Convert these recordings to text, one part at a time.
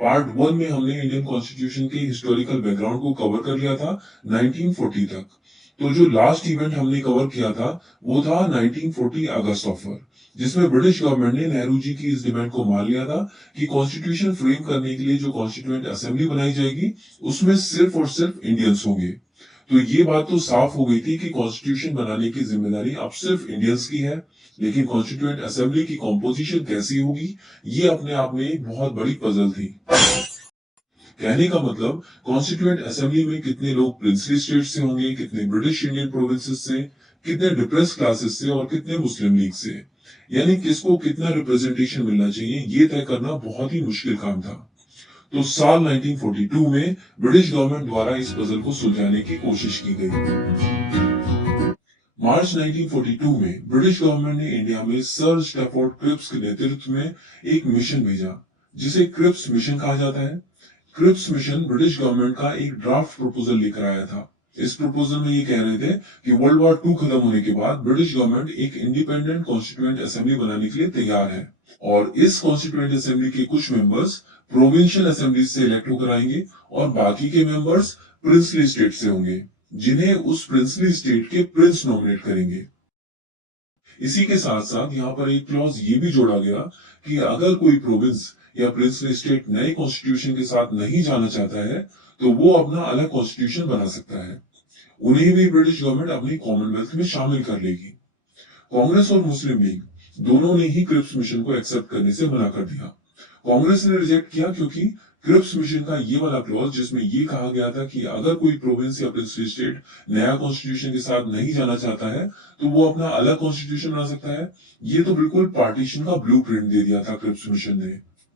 Part 1 में हमने Indian constitution के हिस्टोरिकल बैकग्राउंड को कवर कर लिया था 1940 तक। तो जो लास्ट इवेंट हमने कवर किया था वो था 1940 अगस्त ऑफर, जिसमें ब्रिटिश गवर्नमेंट ने नेहरू जी की इस डिमांड को मान लिया था कि कॉन्स्टिट्यूशन फ्रेम करने के लिए जो कॉन्स्टिट्यूएंट असेंबली बनाई जाएगी उसमें सिर्फ और सिर्फ इंडियंस होंगे। तो ये बात तो साफ हो गई थी कि कॉन्स्टिट्यूशन बनाने की जिम्मेदारी अब सिर्फ इंडियंस की है, लेकिन कॉन्स्टिट्यूएंट असेंबली की कॉम्पोजिशन कैसी होगी ये अपने आप में एक बहुत बड़ी पजल थी। कहने का मतलब कॉन्स्टिट्यूएंट असेंबली में कितने लोग प्रिंसली स्टेट से होंगे, कितने ब्रिटिश इंडियन प्रोविंसेस से, कितने डिप्रेस क्लासेस से और कितने मुस्लिम लीग से, यानी किसको कितना रिप्रेजेंटेशन मिलना चाहिए ये तय करना बहुत ही मुश्किल काम था। तो साल 1942 में ब्रिटिश गवर्नमेंट द्वारा इस पजल को सुलझाने की कोशिश की गई। मार्च 1942 में ब्रिटिश गवर्नमेंट ने इंडिया में सर स्टैफोर्ड क्रिप्स के नेतृत्व में एक मिशन भेजा, जिसे क्रिप्स मिशन कहा जाता है। क्रिप्स मिशन ब्रिटिश गवर्नमेंट का एक ड्राफ्ट प्रपोजल लेकर आया था। इस प्रपोजल में ये कह रहे थे कि वर्ल्ड वॉर 2 खत्म होने के बाद ब्रिटिश गवर्नमेंट एक इंडिपेंडेंट कॉन्स्टिट्यूएंट असेंबली बनाने के लिए तैयार है, और इस कॉन्स्टिट्यूएंट असेंबली के कुछ मेंबर्स प्रोविंशियल असेंबली से इलेक्ट होकर आएंगे और बाकी के मेंबर्स प्रिंसली स्टेट से होंगे, जिन्हें उस प्रिंसली स्टेट के प्रिंस नॉमिनेट करेंगे। इसी के साथ साथ यहाँ पर एक क्लॉज ये भी जोड़ा गया कि अगर कोई प्रोविंस या प्रिंसली स्टेट नए कॉन्स्टिट्यूशन के साथ नहीं जाना चाहता है तो वो अपना अलग कॉन्स्टिट्यूशन बना सकता है। उन्हें भी ब्रिटिश गवर्नमेंट अपनी कॉमनवेल्थ में शामिल कर लेगी। कांग्रेस और मुस्लिम लीग दोनों ने ही क्रिप्स मिशन को एक्सेप्ट करने से मना कर दिया। कांग्रेस ने रिजेक्ट किया क्योंकि क्रिप्स मिशन का ये वाला क्लॉज जिसमें ये कहा गया था कि अगर कोई प्रोविंस या प्रिंसली स्टेट नया कॉन्स्टिट्यूशन के साथ नहीं जाना चाहता है तो वो अपना अलग कॉन्स्टिट्यूशन बना सकता है, ये तो बिल्कुल पार्टीशन का ब्लूप्रिंट दे दिया था क्रिप्स मिशन ने।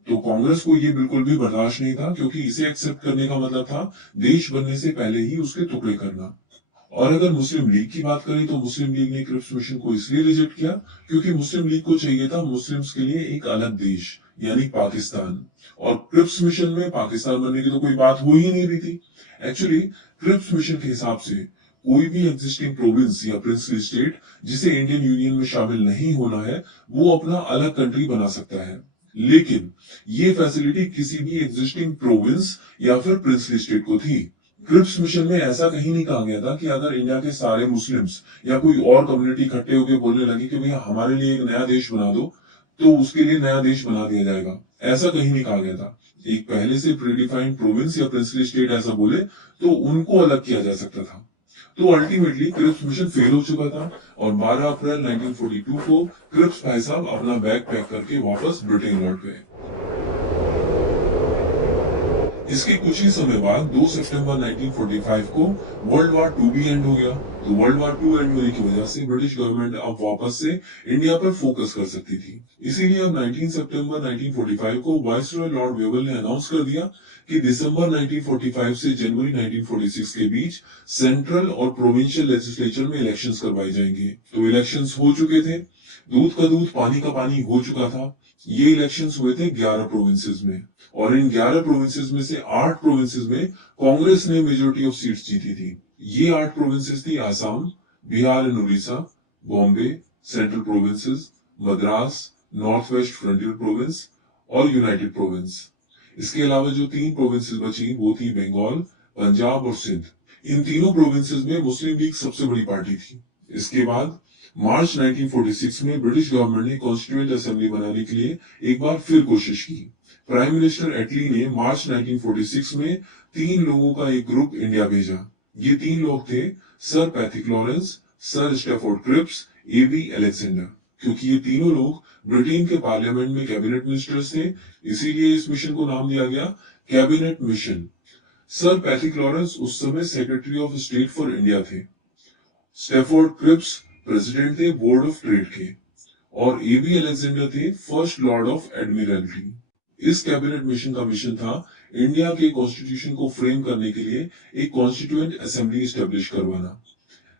तो कांग्रेस को ये बिल्कुल भी बर्दाश्त नहीं था, क्योंकि इसे एक्सेप्ट करने का मतलब था देश बनने से पहले ही उसके टुकड़े करना। और अगर मुस्लिम लीग की बात करें तो मुस्लिम लीग ने क्रिप्स मिशन को इसलिए रिजेक्ट किया क्योंकि मुस्लिम लीग को चाहिए था मुस्लिम्स के लिए एक अलग देश यानी पाकिस्तान, और क्रिप्स मिशन में पाकिस्तान बनने की तो कोई बात हो ही नहीं रही थी। एक्चुअली क्रिप्स मिशन के हिसाब से कोई भी एग्जिस्टिंग प्रोविंस या प्रिंसली स्टेट जिसे इंडियन यूनियन में शामिल नहीं होना है वो अपना अलग कंट्री बना सकता है, लेकिन ये फैसिलिटी किसी भी एग्जिस्टिंग प्रोविंस या फिर प्रिंसली स्टेट को थी। क्रिप्स मिशन में ऐसा कहीं नहीं कहा गया था कि अगर इंडिया के सारे मुस्लिम्स या कोई और कम्युनिटी इकट्ठे होकर बोलने लगी कि भैया हमारे लिए एक नया देश बना दो तो उसके लिए नया देश बना दिया जाएगा, ऐसा कहीं नहीं कहा गया था। एक पहले से प्रीडिफाइंड प्रोविंस या प्रिंसली स्टेट ऐसा बोले तो उनको अलग किया जा सकता था। तो अल्टीमेटली क्रिप्स मिशन फेल हो चुका था और 12 अप्रैल 1942 को क्रिप्स भाई साहब अपना बैग पैक करके वापस ब्रिटेन लौट गए। इसके कुछ ही समय बाद 2 सितंबर 1945 को वर्ल्ड वॉर 2 भी एंड हो गया। तो वर्ल्ड वॉर 2 एंड होने की वजह से ब्रिटिश गवर्नमेंट अब वापस से इंडिया पर फोकस कर सकती थी। इसीलिए अब 19 सितंबर 1945 को वाइसरॉय लॉर्ड वेवल ने अनाउंस कर दिया कि दिसंबर 1945 से जनवरी 1946 के बीच सेंट्रल और प्रोविंशियल लेजिस्लेचर में इलेक्शंस करवाए जाएंगे। तो इलेक्शंस हो चुके थे, दूध का दूध पानी का पानी हो चुका था। ये इलेक्शंस हुए थे 11 प्रोविंसेस में, और इन 11 प्रोविंसेस में से 8 प्रोविंसेस में कांग्रेस ने मेजोरिटी ऑफ सीट्स जीती थी। ये 8 प्रोविंसेस थी Assam, Bihar and Orissa, Bombay, central provinces, Madras, north west frontier province और यूनाइटेड प्रोविंस। इसके अलावा जो 3 प्रोविंसेस बची वो थी बंगाल, पंजाब और सिंध। इन तीनों प्रोविंसेस में मुस्लिम लीग सबसे बड़ी पार्टी थी। इसके बाद मार्च 1946 में ब्रिटिश गवर्नमेंट ने कॉन्स्टिट्यूएंट असेंबली बनाने के लिए एक बार फिर कोशिश की। प्राइम मिनिस्टर एटली ने मार्च 1946 में 3 लोगों का एक ग्रुप इंडिया भेजा। ये 3 लोग थे sir Pethick Lawrence, sir Stafford Cripps, AB Alexander. क्योंकि ये तीनों लोग ब्रिटेन के पार्लियामेंट में कैबिनेट मिनिस्टर्स थे, इसीलिए इस मिशन को नाम दिया गया cabinet mission. Sir Pethick Lawrence उस समय secretary of state for India थे। स्टैफोर्ड क्रिप्स प्रेसिडेंट थे बोर्ड ऑफ ट्रेड के, और एबी अलेक्जेंडर थे फर्स्ट लॉर्ड ऑफ एडमिरल्टी। इस कैबिनेट मिशन का मिशन था इंडिया के कॉन्स्टिट्यूशन को फ्रेम करने के लिए एक कॉन्स्टिट्यूएंट असेंबली स्टैब्लिश करवाना।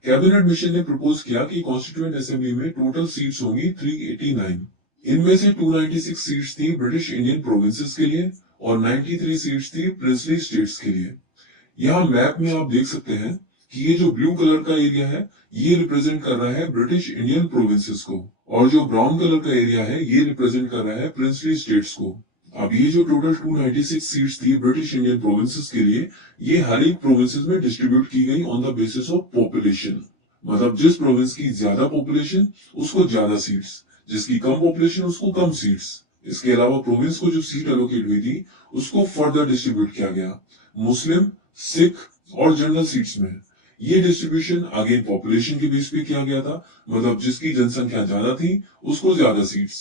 कैबिनेट मिशन ने प्रपोज किया कि कॉन्स्टिट्यूएंट असेंबली में टोटल सीट्स होंगी 389। इनमें से 296 सीट्स थी ब्रिटिश इंडियन प्रोविंसेस के लिए और 93 सीट्स थी प्रिंसली स्टेट्स के लिए। यहाँ मैप में आप देख सकते हैं कि ये जो ब्लू कलर का एरिया है ये रिप्रेजेंट कर रहा है ब्रिटिश इंडियन प्रोविंसेस को, और जो ब्राउन कलर का एरिया है ये रिप्रेजेंट कर रहा है प्रिंसली स्टेट्स को। अब ये जो टोटल 296 सीट्स थी ब्रिटिश इंडियन प्रोविंसेस के लिए, ये हर एक प्रोविंसेस में डिस्ट्रीब्यूट की गई on the basis of population. मतलब जिस प्रोविंस की ज्यादा पॉपुलेशन उसको ज्यादा सीट्स, जिसकी कम पॉपुलेशन उसको कम सीट्स। इसके अलावा प्रोविंस को जो सीट एलोकेट हुई थी उसको फर्दर डिस्ट्रीब्यूट किया गया मुस्लिम, सिख और जनरल सीट्स में। ये डिस्ट्रीब्यूशन अगेन पॉपुलेशन के बेस पे किया गया था, मतलब जिसकी जनसंख्या ज्यादा थी उसको ज्यादा सीट्स।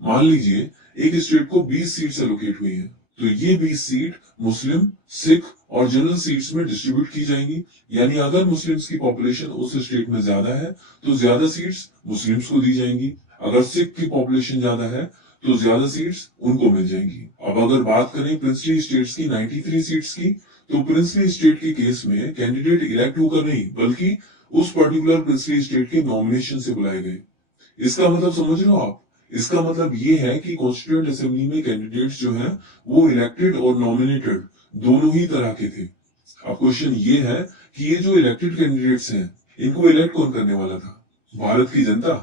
मान लीजिए एक स्टेट को 20 सीट्स एलोकेट हुई हैं, तो ये 20 सीट मुस्लिम, सिख और जनरल सीट्स में डिस्ट्रीब्यूट की जाएंगी। यानी अगर मुस्लिम्स की पॉपुलेशन उस स्टेट में ज्यादा है तो ज्यादा सीट्स मुस्लिम्स को दी जाएंगी, अगर सिख की पॉपुलेशन ज्यादा है तो ज्यादा सीट्स उनको मिल जाएंगी। अब अगर बात करें प्रिंसली स्टेट्स की 93 सीट्स की, तो प्रिंसली स्टेट के केस में कैंडिडेट इलेक्ट होकर नहीं बल्कि उस पर्टिकुलर प्रिंसली स्टेट के नॉमिनेशन से बुलाए गए। इसका मतलब समझ रहे हो आप? इसका मतलब ये है कि कॉन्स्टिट्यूएंट असेंबली में कैंडिडेट्स जो हैं वो इलेक्टेड और नॉमिनेटेड दोनों ही तरह के थे। अब क्वेश्चन ये है कि ये जो इलेक्टेड कैंडिडेट्स हैं इनको इलेक्ट कौन करने वाला था? भारत की जनता?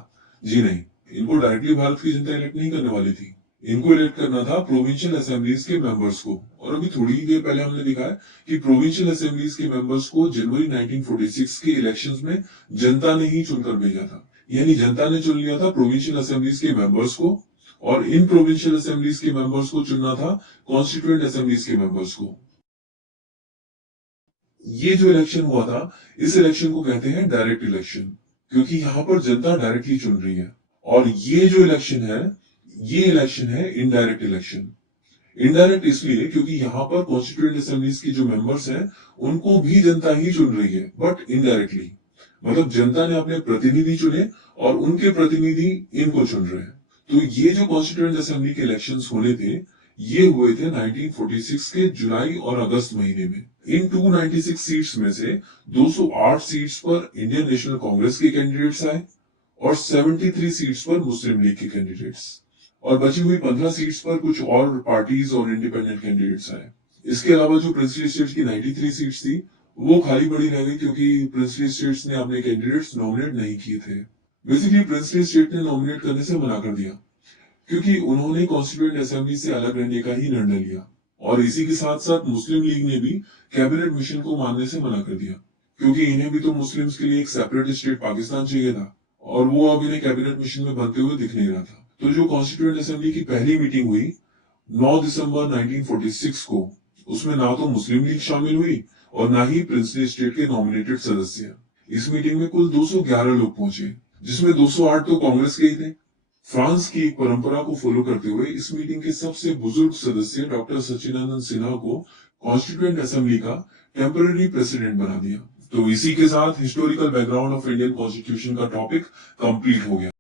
जी नहीं, इनको डायरेक्टली भारत की जनता इलेक्ट नहीं करने वाली थी। इनको इलेक्ट करना था प्रोविंशियल असेंबलीज के मेंबर्स को। और अभी थोड़ी ही देर पहले हमने देखा है कि प्रोविंशियल असेंबलीज के मेंबर्स को जनवरी 1946 के इलेक्शंस में जनता ने ही चुनकर भेजा था। यानी जनता ने चुन लिया था प्रोविंशियल असेंबलीज के मेंबर्स को, और इन प्रोविंशियल असेंबलीज के मेंबर्स को चुनना था कॉन्स्टिट्यूएंट असेंबलीज के मेंबर्स को। ये जो इलेक्शन हुआ था, इस इलेक्शन को कहते हैं डायरेक्ट इलेक्शन, क्योंकि यहां पर जनता डायरेक्टली चुन रही है। और ये जो इलेक्शन है, ये इलेक्शन है इनडायरेक्ट इलेक्शन। इनडायरेक्ट इसलिए क्योंकि यहाँ पर कॉन्स्टिट्यूएंट असेंबलीज की जो मेंबर्स हैं उनको भी जनता ही चुन रही है, बट इनडायरेक्टली। मतलब जनता ने अपने प्रतिनिधि चुने और उनके प्रतिनिधि इनको चुन रहे हैं। तो ये जो कॉन्स्टिट्यूएंट असेंबली के इलेक्शंस होने थे, ये हुए थे 1946 के जुलाई और अगस्त महीने में। इन 296 सीट्स में से 208 सीट्स पर इंडियन नेशनल कांग्रेस के कैंडिडेट्स आए और 73 सीट्स पर मुस्लिम लीग के कैंडिडेट्स, और बची हुई 15 सीट्स पर कुछ और पार्टीज और इंडिपेंडेंट कैंडिडेट्स आए। इसके अलावा जो प्रिंसली स्टेट्स की 93 सीट्स थी वो खाली पड़ी रह गई, क्योंकि प्रिंसली स्टेट्स ने अपने कैंडिडेट्स नॉमिनेट नहीं किए थे। बेसिकली प्रिंसली स्टेट ने नॉमिनेट करने से मना कर दिया, क्योंकि उन्होंने कॉन्स्टिट्यूएंट असेंबली से अलग रहने का ही निर्णय लिया। और इसी के साथ साथ मुस्लिम लीग ने भी कैबिनेट मिशन को मानने से मना कर दिया, क्योंकि इन्हें भी तो मुस्लिम्स के लिए एक सेपरेट स्टेट पाकिस्तान चाहिए था, और वो अब इन्हें कैबिनेट मिशन में बनते हुए दिख नहीं रहा था। तो जो कॉन्स्टिट्यूएंट असेंबली की पहली मीटिंग हुई 9 दिसंबर 1946 को, उसमें ना तो मुस्लिम लीग शामिल हुई और ना ही प्रिंसली स्टेट के नॉमिनेटेड सदस्य। इस मीटिंग में कुल 211 लोग पहुंचे, जिसमें 208 तो कांग्रेस के ही थे। फ्रांस की एक परंपरा को फॉलो करते हुए इस मीटिंग के सबसे बुजुर्ग सदस्य डॉक्टर सचिदानंद सिन्हा को कॉन्स्टिट्यूएंट असेंबली का टेम्पररी प्रेसिडेंट बना दिया। तो इसी के साथ historical background of Indian constitution का टॉपिक कंप्लीट हो गया।